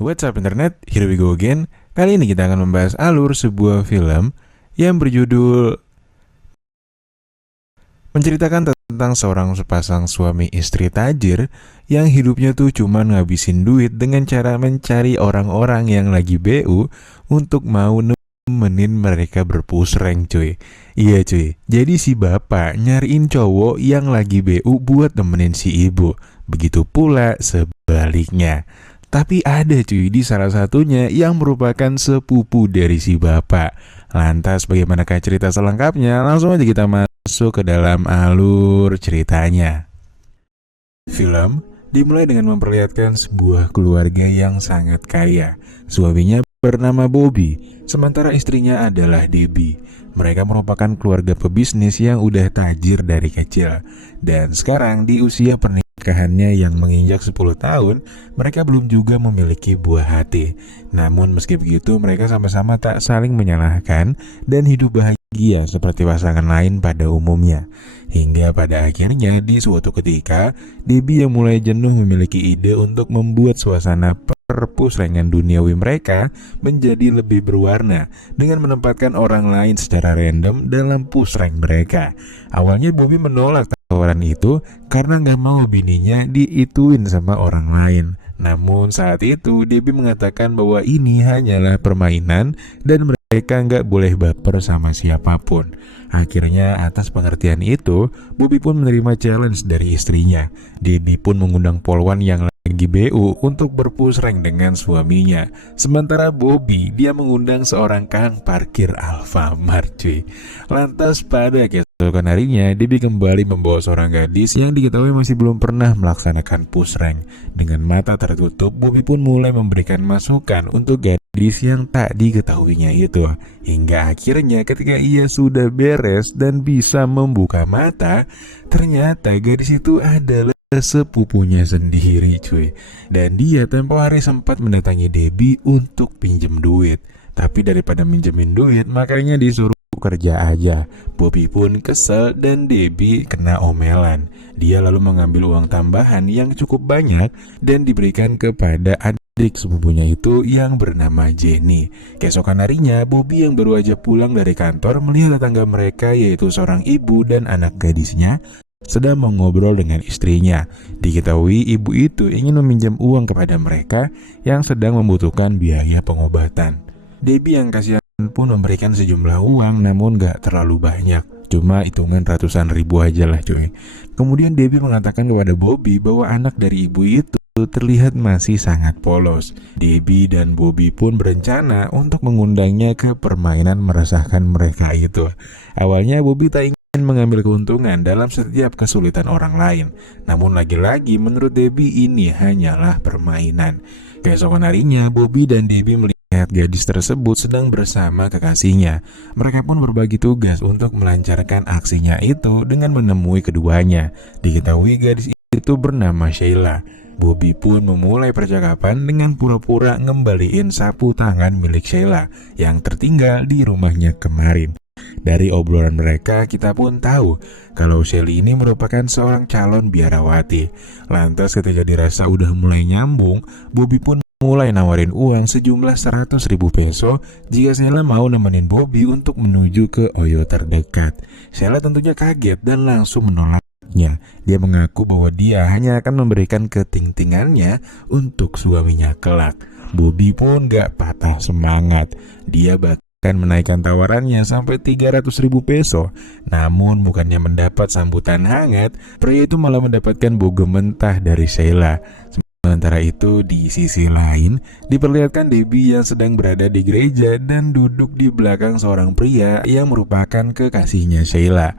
What's up internet, here we go again. Kali ini kita akan membahas alur sebuah film yang berjudul menceritakan tentang seorang sepasang suami istri tajir yang hidupnya tuh cuma ngabisin duit dengan cara mencari orang-orang yang lagi BU untuk mau nemenin mereka berpush rank cuy. Iya cuy, jadi si bapak nyariin cowok yang lagi BU buat nemenin si ibu. Begitu pula sebaliknya. Tapi ada cuy di salah satunya yang merupakan sepupu dari si bapak. Lantas bagaimanakah cerita selengkapnya? Langsung aja kita masuk ke dalam alur ceritanya. Film dimulai dengan memperlihatkan sebuah keluarga yang sangat kaya. Suaminya bernama Bobby, sementara istrinya adalah Debbie. Mereka merupakan keluarga pebisnis yang udah tajir dari kecil. Dan sekarang di usia pernikahannya yang menginjak 10 tahun, mereka belum juga memiliki buah hati. Namun meski begitu, mereka sama-sama tak saling menyalahkan dan hidup bahagia seperti pasangan lain pada umumnya. Hingga pada akhirnya di suatu ketika, Debbie yang mulai jenuh memiliki ide untuk membuat suasana perpusrengan duniawi mereka menjadi lebih berwarna dengan menempatkan orang lain secara random dalam push rank mereka. Awalnya Bobby menolak tawaran itu karena nggak mau bininya diituin sama orang lain. Namun saat itu Debbie mengatakan bahwa ini hanyalah permainan dan mereka nggak boleh baper sama siapapun. Akhirnya atas pengertian itu, Bobby pun menerima challenge dari istrinya. Debbie pun mengundang polwan yang lagi BU untuk berpush rank dengan suaminya. Sementara Bobby, dia mengundang seorang kang parkir Alfamart cuy. Lantas pada keesokan harinya, Debbie kembali membawa seorang gadis yang diketahui masih belum pernah melaksanakan push rank. Dengan mata tertutup, Bobby pun mulai memberikan masukan untuk gadis yang tak diketahuinya itu. Hingga akhirnya ketika ia sudah beres dan bisa membuka mata, ternyata gadis itu adalah sepupunya sendiri cuy. Dan dia tempo hari sempat mendatangi Debbie untuk pinjem duit. Tapi daripada minjemin duit, makanya disuruh kerja aja. Bobby pun kesel dan Debbie kena omelan. Dia lalu mengambil uang tambahan yang cukup banyak dan diberikan kepada adik sepupunya itu yang bernama Jenny. Keesokan harinya, Bobby yang baru aja pulang dari kantor melihat tetangga mereka yaitu seorang ibu dan anak gadisnya sedang mengobrol dengan istrinya. Diketahui ibu itu ingin meminjam uang kepada mereka yang sedang membutuhkan biaya pengobatan. Debbie yang kasihan pun memberikan sejumlah uang namun gak terlalu banyak. Cuma hitungan ratusan ribu aja lah cuy. Kemudian Debbie mengatakan kepada Bobby bahwa anak dari ibu itu terlihat masih sangat polos. Debbie dan Bobby pun berencana untuk mengundangnya ke permainan meresahkan mereka itu. Awalnya Bobby tak ingin mengambil keuntungan dalam setiap kesulitan orang lain. Namun lagi-lagi menurut Debbie ini hanyalah permainan. Keesokan harinya Bobby dan Debbie melihat gadis tersebut sedang bersama kekasihnya. Mereka pun berbagi tugas untuk melancarkan aksinya itu dengan menemui keduanya. Diketahui gadis itu bernama Sheila. Bobby pun memulai percakapan dengan pura-pura ngembaliin sapu tangan milik Sheila yang tertinggal di rumahnya kemarin. Dari obrolan mereka kita pun tahu kalau Shelly ini merupakan seorang calon biarawati. Lantas ketika dirasa udah mulai nyambung, Bobby pun mulai nawarin uang sejumlah 100.000 peso jika Sheila mau nemenin Bobby untuk menuju ke Oyo terdekat. Sheila tentunya kaget dan langsung menolaknya. Dia mengaku bahwa dia hanya akan memberikan ketingtingannya untuk suaminya kelak. Bobby pun gak patah semangat. Dia akan menaikkan tawarannya sampai 300.000 peso. Namun bukannya mendapat sambutan hangat, pria itu malah mendapatkan bogem mentah dari Sheila. Sementara itu di sisi lain diperlihatkan Debbie yang sedang berada di gereja dan duduk di belakang seorang pria yang merupakan kekasihnya Sheila.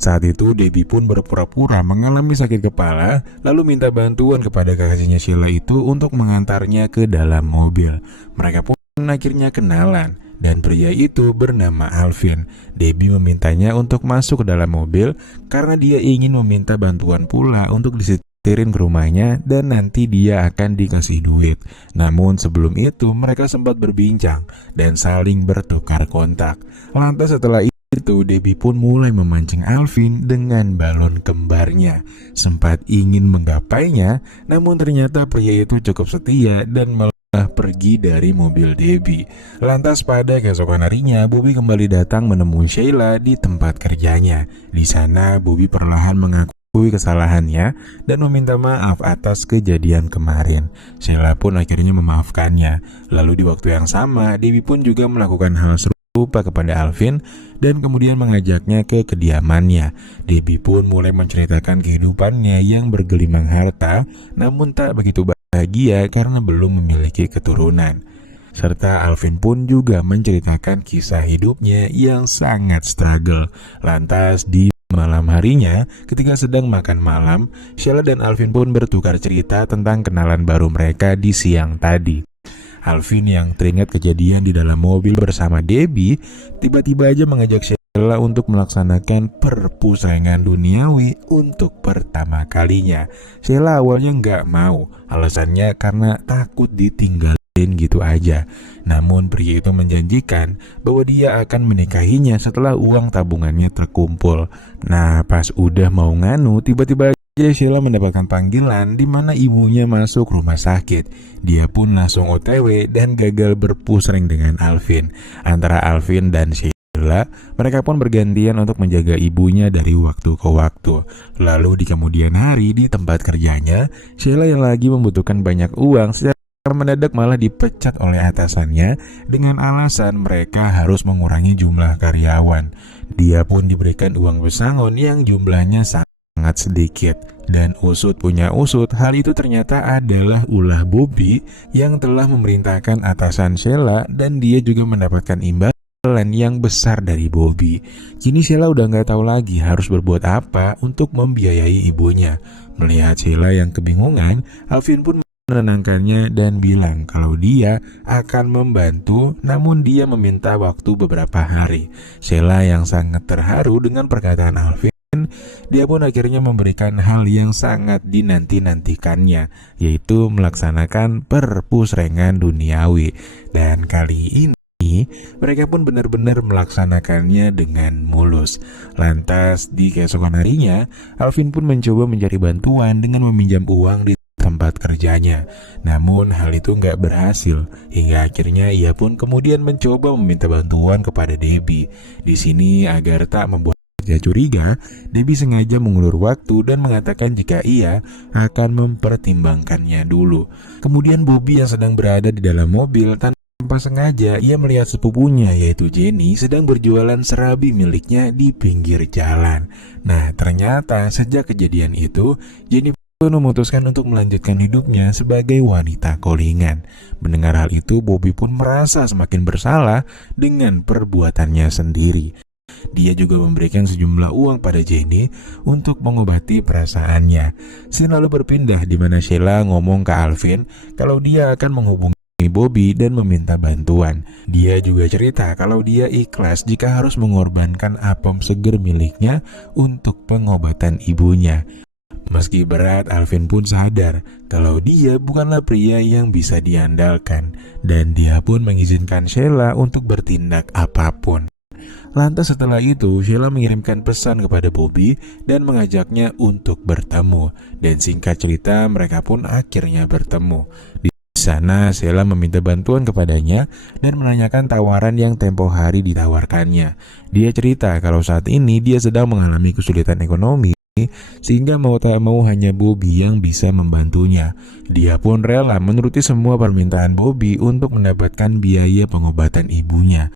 Saat itu Debbie pun berpura-pura mengalami sakit kepala lalu minta bantuan kepada kekasihnya Sheila itu untuk mengantarnya ke dalam mobil. Mereka pun akhirnya kenalan. Dan pria itu bernama Alvin. Debbie memintanya untuk masuk ke dalam mobil karena dia ingin meminta bantuan pula untuk disetirin ke rumahnya dan nanti dia akan dikasih duit. Namun sebelum itu mereka sempat berbincang dan saling bertukar kontak. Lantas setelah itu Debbie pun mulai memancing Alvin dengan balon kembarnya. Sempat ingin menggapainya, namun ternyata pria itu cukup setia dan pergi dari mobil Debbie. Lantas pada keesokan harinya, Bobby kembali datang menemui Sheila di tempat kerjanya. Di sana, Bobby perlahan mengakui kesalahannya dan meminta maaf atas kejadian kemarin. Sheila pun akhirnya memaafkannya. Lalu di waktu yang sama, Debbie pun juga melakukan hal serupa kepada Alvin dan kemudian mengajaknya ke kediamannya. Debbie pun mulai menceritakan kehidupannya yang bergelimang harta, namun tak begitu bahagia karena belum memiliki keturunan. Serta Alvin pun juga menceritakan kisah hidupnya yang sangat struggle. Lantas di malam harinya, ketika sedang makan malam, Sheila dan Alvin pun bertukar cerita tentang kenalan baru mereka di siang tadi. Alvin yang teringat kejadian di dalam mobil bersama Debbie, tiba-tiba aja mengajak Sheila untuk melaksanakan perpusrengan duniawi untuk pertama kalinya. Sheila awalnya nggak mau, alasannya karena takut ditinggalin gitu aja. Namun pria itu menjanjikan bahwa dia akan menikahinya setelah uang tabungannya terkumpul. Nah, pas udah mau nganu, tiba-tiba Sheila mendapatkan panggilan di mana ibunya masuk rumah sakit. Dia pun langsung OTW dan gagal berpusreng dengan Alvin. Antara Alvin dan Sheila, mereka pun bergantian untuk menjaga ibunya dari waktu ke waktu. Lalu di kemudian hari di tempat kerjanya, Sheila yang lagi membutuhkan banyak uang secara mendadak malah dipecat oleh atasannya dengan alasan mereka harus mengurangi jumlah karyawan. Dia pun diberikan uang pesangon yang jumlahnya sangat sedikit. Dan usut punya usut, hal itu ternyata adalah ulah Bobby yang telah memerintahkan atasan Sheila dan dia juga mendapatkan imbalan yang besar dari Bobby. Kini Sheila udah gak tahu lagi harus berbuat apa untuk membiayai ibunya. Melihat Sheila yang kebingungan, Alvin pun menenangkannya dan bilang kalau dia akan membantu, namun dia meminta waktu beberapa hari. Sheila yang sangat terharu dengan perkataan Alvin, dia pun akhirnya memberikan hal yang sangat dinanti-nantikannya, yaitu melaksanakan perpusrengan duniawi. Dan kali ini mereka pun benar-benar melaksanakannya dengan mulus. Lantas di keesokan harinya, Alvin pun mencoba mencari bantuan dengan meminjam uang di tempat kerjanya. Namun hal itu nggak berhasil, hingga akhirnya ia pun kemudian mencoba meminta bantuan kepada Debbie. Di sini agar tak membuat dia curiga, Debbie sengaja mengulur waktu dan mengatakan jika ia akan mempertimbangkannya dulu. Kemudian Bobby yang sedang berada di dalam mobil, tanpa sengaja ia melihat sepupunya yaitu Jenny sedang berjualan serabi miliknya di pinggir jalan. Nah, ternyata sejak kejadian itu, Jenny pun memutuskan untuk melanjutkan hidupnya sebagai wanita kolingan. Mendengar hal itu, Bobby pun merasa semakin bersalah dengan perbuatannya sendiri. Dia juga memberikan sejumlah uang pada Jenny untuk mengobati perasaannya. Scene lalu berpindah di mana Sheila ngomong ke Alvin kalau dia akan menghubungi Bobby dan meminta bantuan. Dia juga cerita kalau dia ikhlas jika harus mengorbankan apem seger miliknya untuk pengobatan ibunya. Meski berat, Alvin pun sadar kalau dia bukanlah pria yang bisa diandalkan dan dia pun mengizinkan Sheila untuk bertindak apapun. Lantas setelah itu, Sheila mengirimkan pesan kepada Bobby dan mengajaknya untuk bertemu. Dan singkat cerita, mereka pun akhirnya bertemu. Di sana, Sheila meminta bantuan kepadanya dan menanyakan tawaran yang tempo hari ditawarkannya. Dia cerita kalau saat ini dia sedang mengalami kesulitan ekonomi, sehingga mau tak mau hanya Bobby yang bisa membantunya. Dia pun rela menuruti semua permintaan Bobby untuk mendapatkan biaya pengobatan ibunya.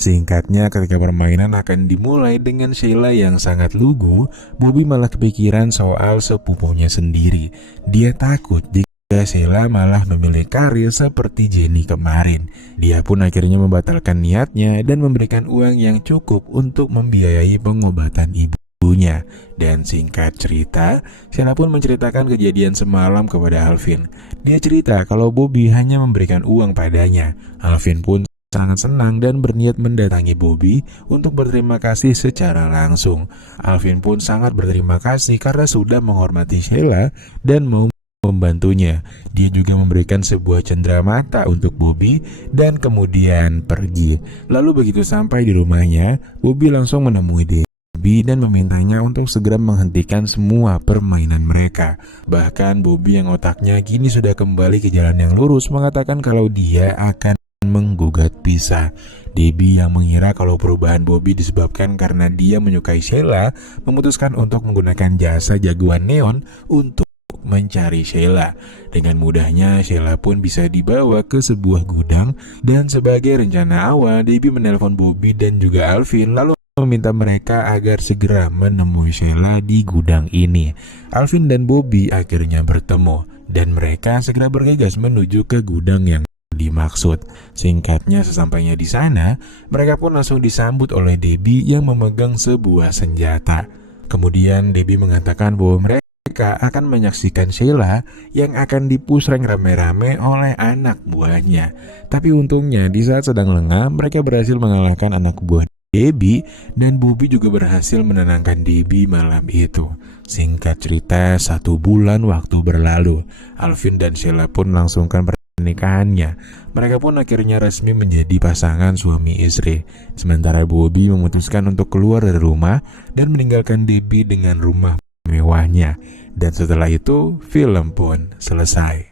Singkatnya, ketika permainan akan dimulai dengan Sheila yang sangat lugu, Bobby malah kepikiran soal sepupunya sendiri. Dia takut jika Sheila malah memilih karir seperti Jenny kemarin. Dia pun akhirnya membatalkan niatnya dan memberikan uang yang cukup untuk membiayai pengobatan ibunya. Dan singkat cerita, Sheila pun menceritakan kejadian semalam kepada Alvin. Dia cerita kalau Bobby hanya memberikan uang padanya. Alvin pun sangat senang dan berniat mendatangi Bobby untuk berterima kasih secara langsung. Alvin pun sangat berterima kasih karena sudah menghormati Sheila dan mau membantunya. Dia juga memberikan sebuah cenderamata untuk Bobby dan kemudian pergi. Lalu begitu sampai di rumahnya, Bobby langsung menemui Debbie Bobby dan memintanya untuk segera menghentikan semua permainan mereka. Bahkan Bobby yang otaknya kini sudah kembali ke jalan yang lurus mengatakan kalau dia akan menggugat pisah. Debbie yang mengira kalau perubahan Bobby disebabkan karena dia menyukai Sheila, memutuskan untuk menggunakan jasa jagoan neon untuk mencari Sheila. Dengan mudahnya Sheila pun bisa dibawa ke sebuah gudang, dan sebagai rencana awal Debbie menelpon Bobby dan juga Alvin lalu meminta mereka agar segera menemui Sheila di gudang ini. Alvin dan Bobby akhirnya bertemu dan mereka segera bergegas menuju ke gudang yang dimaksud. Singkatnya, sesampainya di sana, mereka pun langsung disambut oleh Debbie yang memegang sebuah senjata. Kemudian Debbie mengatakan bahwa mereka akan menyaksikan Sheila yang akan dipusreng rame-rame oleh anak buahnya. Tapi untungnya di saat sedang lengah, mereka berhasil mengalahkan anak buah Debbie, dan Bobby juga berhasil menenangkan Debbie malam itu. Singkat cerita, 1 bulan waktu berlalu. Alvin dan Sheila pun melangsungkan pernikahannya. Mereka pun akhirnya resmi menjadi pasangan suami istri. Sementara Bobby memutuskan untuk keluar dari rumah dan meninggalkan Debbie dengan rumah mewahnya. Dan setelah itu, film pun selesai.